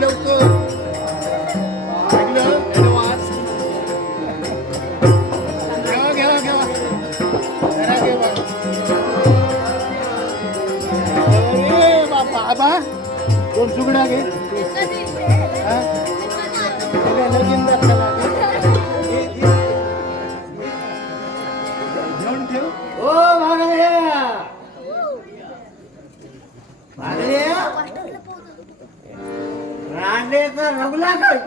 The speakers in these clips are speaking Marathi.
लवकर. ऐकलं? घ्यावा घ्यावा घ्यावा जरा घ्यावा अरे बापा आबा दोन सुगडा घे. रांडेचा रगला काय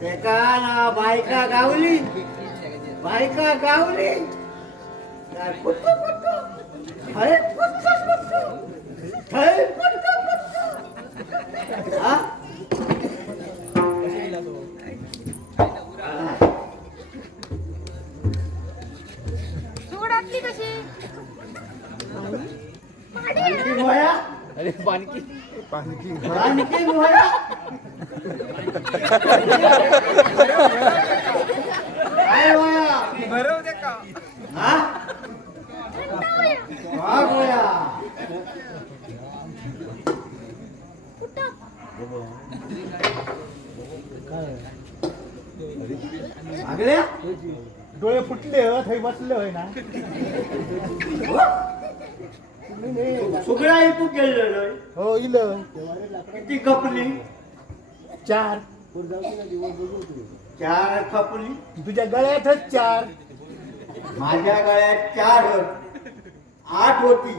ते का ना बायका गावली बायका गावली अरे कशी पाणकी आणखी डोळे फुटले हो थंय बसले होय ना. सुगडा इकू गेलेलं हो इलं. किती खपली? चार. चार खपली? तुझ्या गळ्यातच चार. माझ्या गळ्यात चार आठ होती.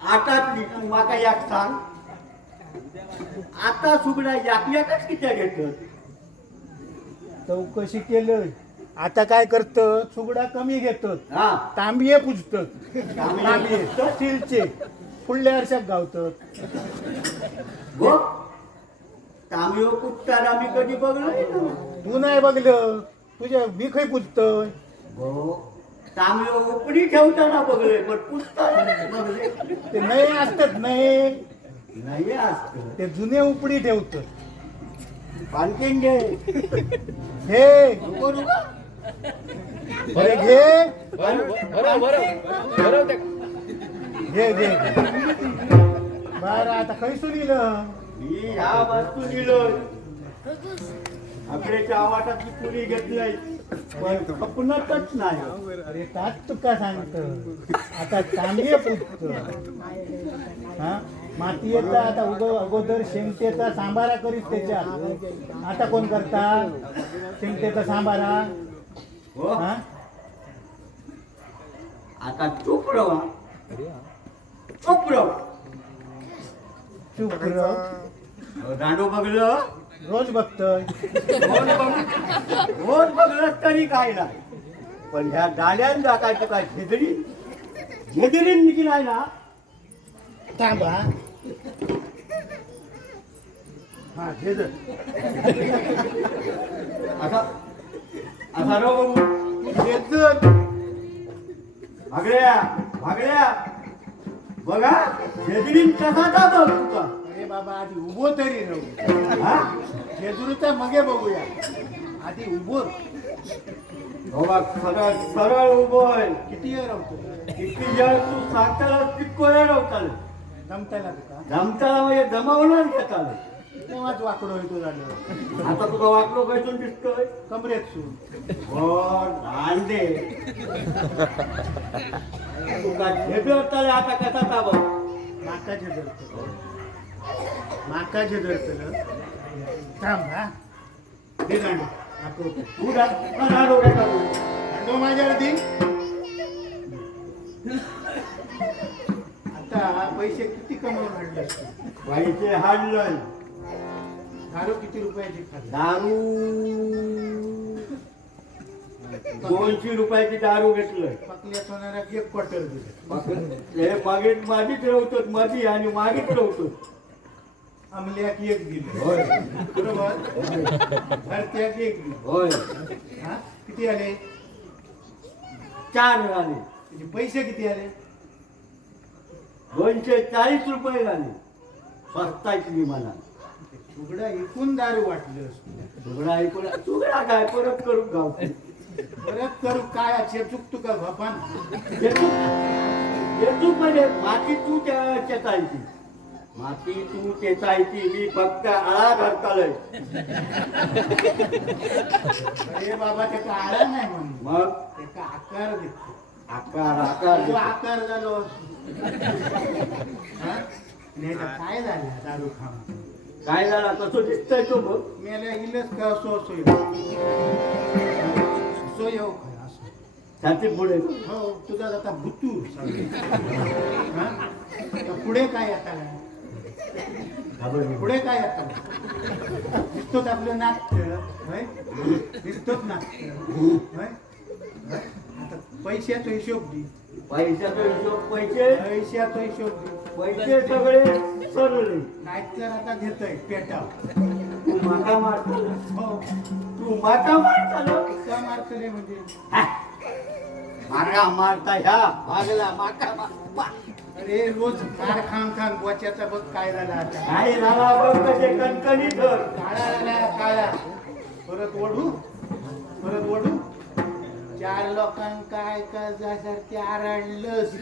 आठातली. तू माका एक सांग. आता सुगडा याक एकच कित्या घेतात चौकशी केलं आता काय करत? सुगडा कमी घेतात. हा. तांबिये पुजतात. तांबिये? स्टीलचे फुडल्या वर्षात गावतात. गो. तांबयो कुठतात आम्ही कधी बघलो तू नाही बघलं. तुझ्या मी खै पुजतोय. गो. तांबयो उपडी ठेवताना बघलोय पण पुसताना बघले. ते नाही असतात नाही नाही असत ते जुने उपडी आणखीन घे हे. नको नको. अरे घे. घे घे बर आता खैसून दिलं मी ह्या वस्तू दिलोय आपल्या आवाटातली पुरी घेतली पण खपणतच नाही. अरे ताच तुका सांगत. आता तांबे पुजत. हा? माती येतं आता उग अगोदर शेंगतेचा सांबारा करीत त्याच्यात. आता कोण करता? शेंगतेचा सांबारा? हो? हा? आता चुप रवा चुप रव चुप रह. दांडो बघलं. रोज बघतोय. रोज बघ- रोज बघलं तरी काय नाही. पण ह्या दाड्यांचा काय तू काय झेदरी झेदरीन निघी नाही ना? थांबा. हा जर. असा असा राव बाबू घे जर. भागड्या भागड्या. बघा शेजरीन कसा जातो तुका? अरे बाबा आधी उभो तरी राहू. हा? मगे बघूया. आधी उभो. हो बघ सरळ सरळ उभो आहे. किती वेळ राहतो? किती जण तू सांगताला तितको वेळ नव्हता जमतायला तुका जमताला म्हणजे जमावणार घेताला तेव्हाच वाकडो येतो झालं. आता तुका वाकडो कैसून दिसतोय. कमरेत सून. हो दांडे तुका झेपवताले आता कसा ताबा? माका झेदरतलं माका झेदरतलं थांब हा. दे दांडो आठवतो तू राहतो काय करू? दांडो माझ्यावर दे. आता पैसे किती कमवून आणले पैसे हाडलंय दारू किती रुपयाची खाली दारू दोनशे रुपयाची दारू घेतलंय. पकल्यात होणारा एक क्वार्टर दिले. हे मागीत माझीच रवतो माझी आणि मागीच रवतो अमल्याक एक दिले. होय. बरोबर? भरत्याक एक दिले. होय. हा? किती आले? चार झाले त्याचे पैसे किती आले? दोनशे चाळीस रुपये झाले स्वस्ताची मला. उघडा एकूण दारू वाटलं सुगडा ऐकून सुगडा काय? परत करू गाव परत करू? काय? असे चुकतो का येतूक येतूक म्हणजे माती तू त्या चेतायची माती तू चेतायची मी फक्त आळा घालतालय. अरे बाबा त्याचा आळा नाही म्हणून? मग? त्याचा आकार देतो? आकार आकार तो. आकार झालो काय झालं? दारू खाऊन? काय झाला कसं दिसतंय तो बघ. मेल्या इलच का? असो असो असो येऊ खरं असो छाती पुढे. हो तुझा आता भुतू हा? पुढे काय आता. पुढे काय आता? दिसतोच आपलं नाट्य होय? दिसतोच नाट्य होय होय? आता पैशाचा हिशोब दे. पैशाचा हिशोब पैसे? पैशाचा हिशोब पैसे सगळे सरले नाहीतर आता घेतोय पेटाव. तू माका मारतो हो. तू माका मारता का मारतो रे म्हणजे. मारा मारता ह्या मागला माका मार. अरे रोज खार खान खान बघ काय झाला आता. काय झाला बघ कसे कणकणी धर. काळा काळा. परत ओढू. परत ओढू. चार लोकांका ऐका जासारखे आरडलंस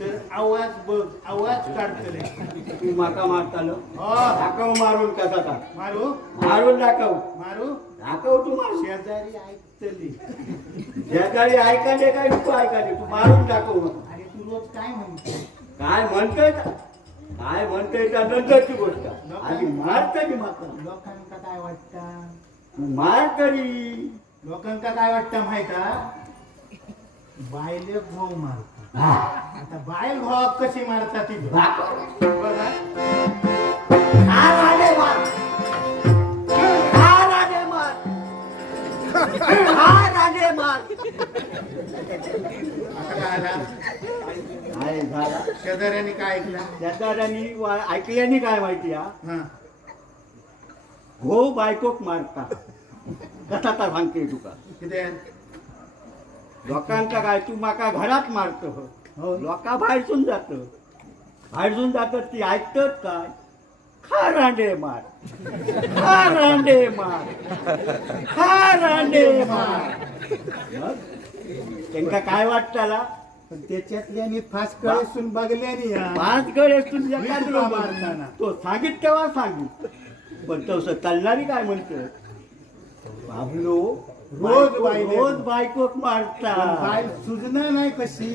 तर आवाज बघ आवाज काढतले तू माका मारताल. हो. दाखव मारून कसा का? मारू? मारून दाखव मारू? दाखव तू मार शेजारी ऐकतली. शेजारी ऐकाले काय तू ऐकाले तू मारून दाखव आणि तू रोज काय म्हणतो? काय म्हणतोय का? काय म्हणतोय त्या नंतरची गोष्ट. आणि मार तरी मात्र लोकांका काय वाटतं? मार तरी. लोकांका काय वाटतं माहिता बायले भाऊ मारतात. आता बायल भाव कशी मारतात ती शेजाऱ्याने काय ऐकलं? शेजाऱ्यांनी ऐकल्याने काय माहिती हा हा. हो बायकोक मारता कसा तर सांगते तुका. किती लोकांका काय तू माका घरात मारतो. हो. लोका बाहेरसून जात. बाहेरसून जातात ती ऐकतात काय खा रांडे मार. खा रांडे मार. खा रांडे मार. त्यांका काय वाटताला पण त्याच्यातल्यानी फास कळेसून बघल्यानी तुला बरोबर? मारताना. तो सांगित तेव्हा सांगित पण तसं चालणारी काय म्हणतो बाबलो रोज बाईले- रोज बायकोक मारता. बाय सुजना नाही कशी.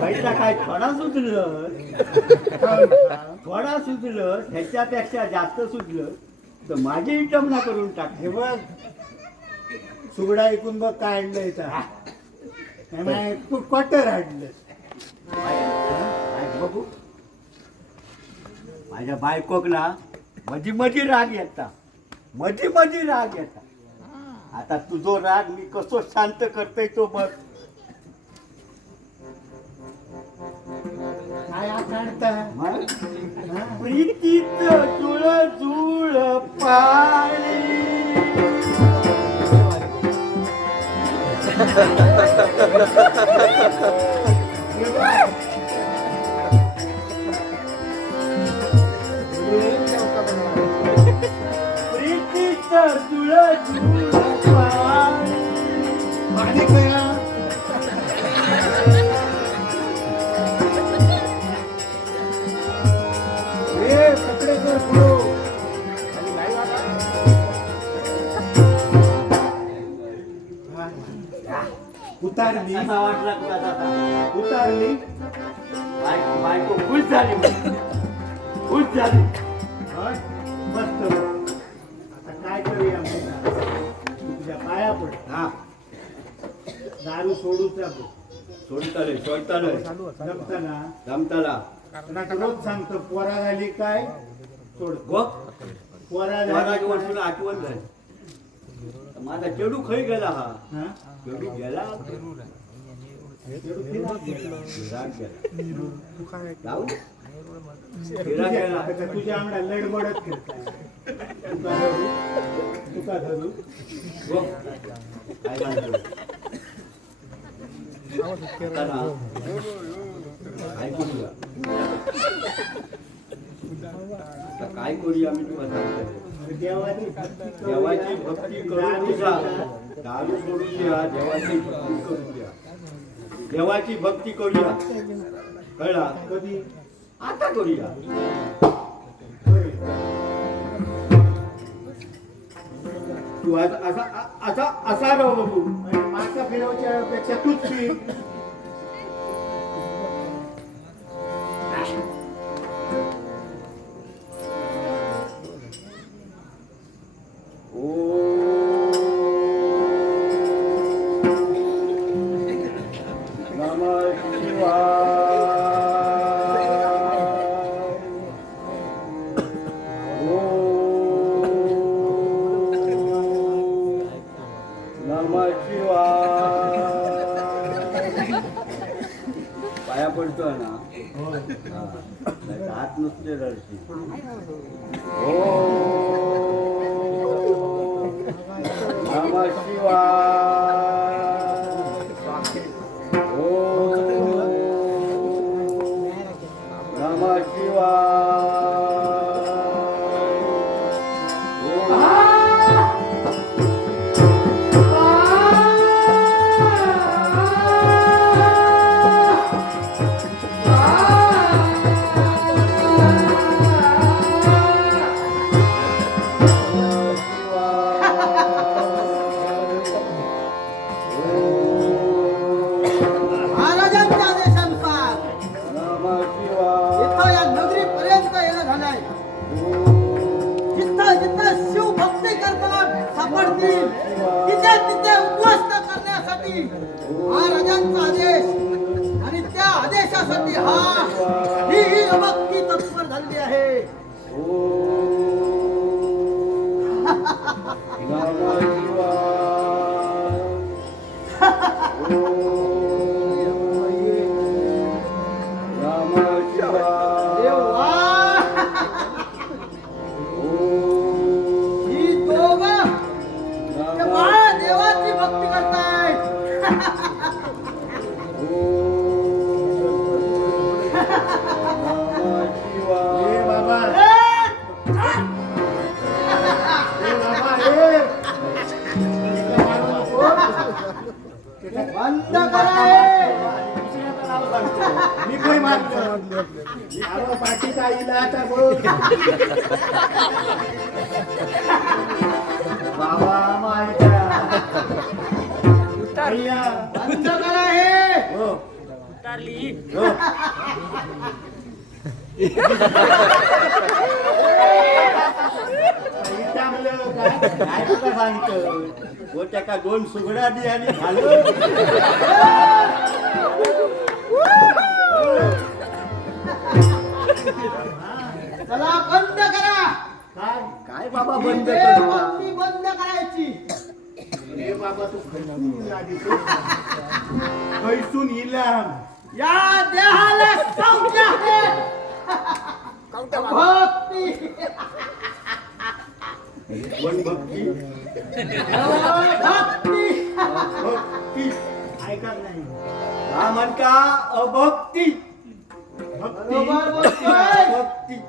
बाईचा काय थोडा सुचलं थोडा सुचलं ह्याच्यापेक्षा जास्त सुचलं तर माझी विटंबना करून टाक. हे बघ सुगडा ऐकून बघ काय आणलं इथं. नाही, तू क्वार्टर आणलं. काय बघू. माझ्या बायकोक ना मधी मधी राग येता. मधी मधी राग येता. आता तुझो राग मी कसो शांत करतोय तो बघ. मग? प्रीतीचं जुळ जुळ पाणी प्रीतीचं जुळ जुळ पाणी कया ए कपडे कर पुढो उतारली। कसा वाटला तुला दादा उतारली बायको बायको खुश झाली खुश झाली दारू सोडूचा सोडताले सोडताले जमताना? जमताला तुला रोज सांगतो पोरा झाली काय? सोड. गो. पोरा झाली वर्षून आठवण झाली माझा चेडू खै गेला हा? हा? चेडू गेला? तुझ्या आमला लडबडत तुका धरू तुका धरू गो. काय काय करूया आम्ही काय सांगतो देवाची भक्ती करूया. करून दारू दारू सोडून द्या देवाची भक्ती करून द्या देवाची भक्ती करूया कळला? कधी? आता करूया. तू आज असा असा असा राहू बघू आणि माका फिरवच्या हात नुसते रडशी ओ नम आदेशासाठी हा ही ही अभक्ती अय्या. बंद करा हे. हो. हो. काही चांगलं काय काय तुला सांगतो व त्याका दोन सुगडा दे आणि चला बंद करा. काय? काय बाबा बंद हे करू? बंद करायची. रे बाबा तू खैसून आधी तू. खैसून इलाम या देहाला संख्या आहे. भक्ती. पण भक्ती. भक्ती. भक्ती. ऐका नाही हा म्हणता अभक्ती. भक्ती. बरोबर बोलतोय. भक्ती.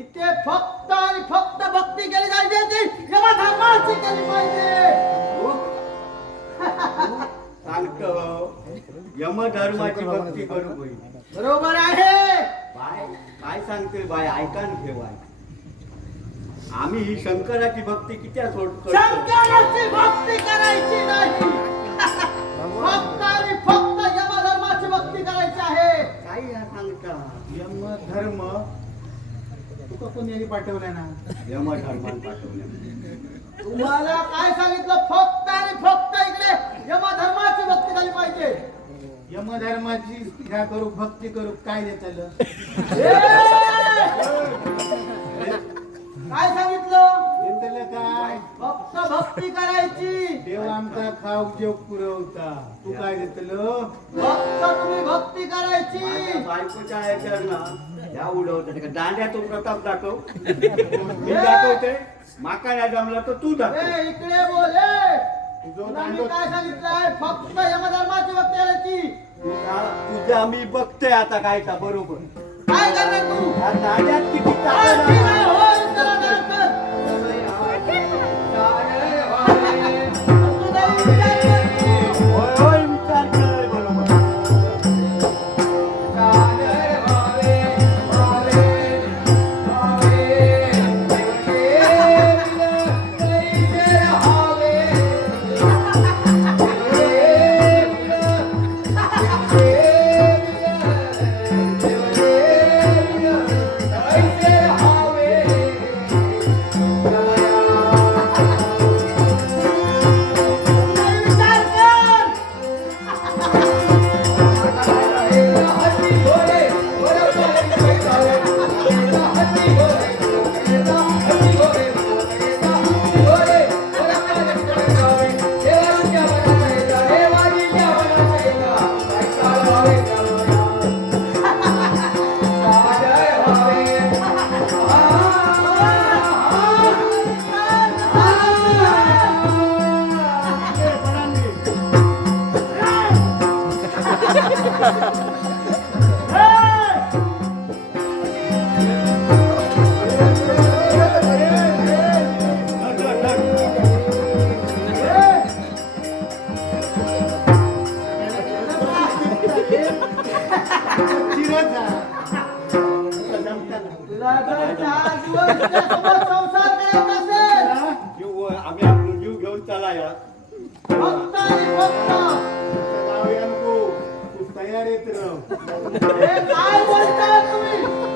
इथे फक्त आणि फक्त भक्ती केली पाहिजे ती. धर्माची केली पाहिजे? यमधर्माची भक्ती करू बाई बरोबर आहे. बाय. काय सांगते बाय? ऐका न ठेवाय आम्ही ही शंकराची भक्ती किती सोडतो शंकराची भक्ती करायची नाही. फक्त आणि फक्त यमधर्माची भक्ती करायची आहे. काय या सांगता? यम धर्म तुका कोणी पाठवलं ना? यमधर्मान पाठवल्या. तुम्हाला काय सांगितलं? फक्त आणि फक्त इकडे यमधर्माची पाहिजे यमधर्माची ह्या करू भक्ती करू काय देतलं! काय सांगितलं? देतलं काय? फक्त भक्ती करायची. देव आमचा खाऊ जेव पुरवता. तू काय देतलं? फक्त तुम्ही भक्ती करायची. बायकोच्या याच्यावर ना या उडवतात का दांड्या तो प्रताप दाखव. मी दाखवते. माका नाही जमला तर तू दाखव. ए, इकडे बोल तुला मी दांडो- काय सांगितलंय? फक्त यमधर्माची भक्ती करायची तुझा तुझा मी बघतोय आता काय का बरोबर. काय करणार तू? दांड्यात किती ताकद ठीक आहे.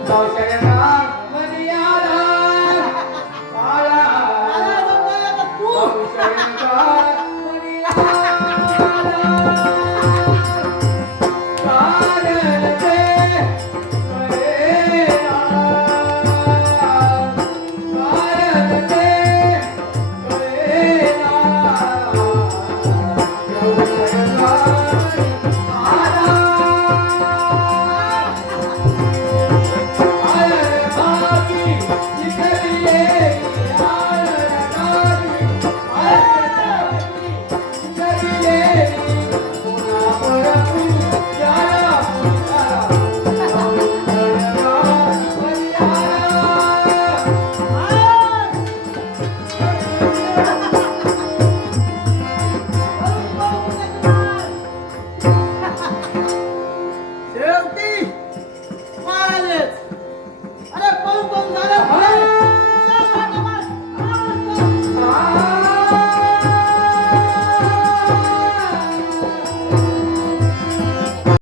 तयारीत